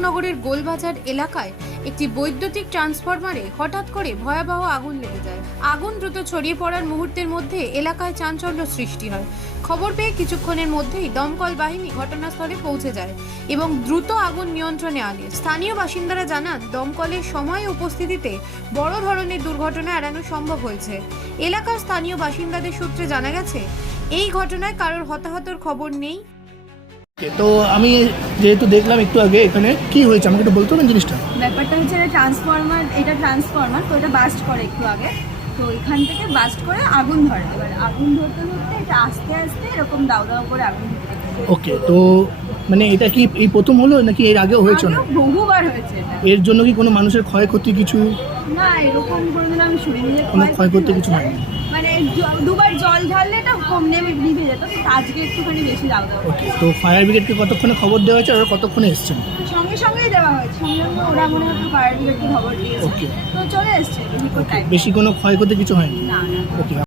অশোকনগরের গোলবাজার এলাকায় একটি বৈদ্যুতিক ট্রান্সফরমারে হঠাৎ করে ভয়াবহ আগুন লেগে যায়। আগুন দ্রুত ছড়িয়ে পড়ার মুহূর্তের মধ্যে এলাকায় চাঞ্চল্য সৃষ্টি হয়। খবর পেয়ে কিছুক্ষণের মধ্যেই দমকল বাহিনী ঘটনাস্থলে পৌঁছে যায় এবং দ্রুত আগুন নিয়ন্ত্রণে আনে। স্থানীয় বাসিন্দারা জানান, দমকলের সময় উপস্থিতিতে বড় ধরনের দুর্ঘটনা এড়ানো সম্ভব হয়েছে। এলাকার স্থানীয় বাসিন্দাদের সূত্রে জানা গেছে, এই ঘটনায় কারোর হতাহতের খবর নেই। তো আমি যেহেতু দেখলাম একটু আগে এখানে কি হয়েছে আমাকে একটু বলতে পারেন জিনিসটা? ব্যাপারটা হচ্ছে এটা ট্রান্সফরমার তো এটা বাস্ট করে একটু আগে, তো এখান থেকে বাস্ট করে আগুন ধরে। এবার আগুন ধরতে ধরতে এটা আস্তে আস্তে এরকম দাও দাও করে আগুন ধরতে। ওকে, তো মানে এটা কি এই প্রথম হলো নাকি এর আগেও হয়েছে? না, বহুবার হয়েছে এটা। এর জন্য কি কোনো মানুষের ক্ষয়ক্ষতি কিছু? না, এরকম কোনোদিন আমি শুনিনি যে কোনো ক্ষয়ক্ষতি কিছু হয়নি। মানে দুবার জল ঢাললে এটা কম নিভে যেত, কিন্তু আজকে একটুখানি বেশি দাও দাও। ওকে, তো ফায়ার ব্রিগেডকে কতক্ষণে খবর দেওয়া হয়েছে আর কতক্ষণে এসছেন? সঙ্গে সঙ্গেই দেওয়া হয়েছে, সঙ্গে সঙ্গে ওরা মনে হয় ফায়ার ব্রিগেডকে খবর দিয়েছে, ওকে, তো চলে এসছে। বেশি কোনো ক্ষয়ক্ষতি কিছু হয়নি? না না। ওকে।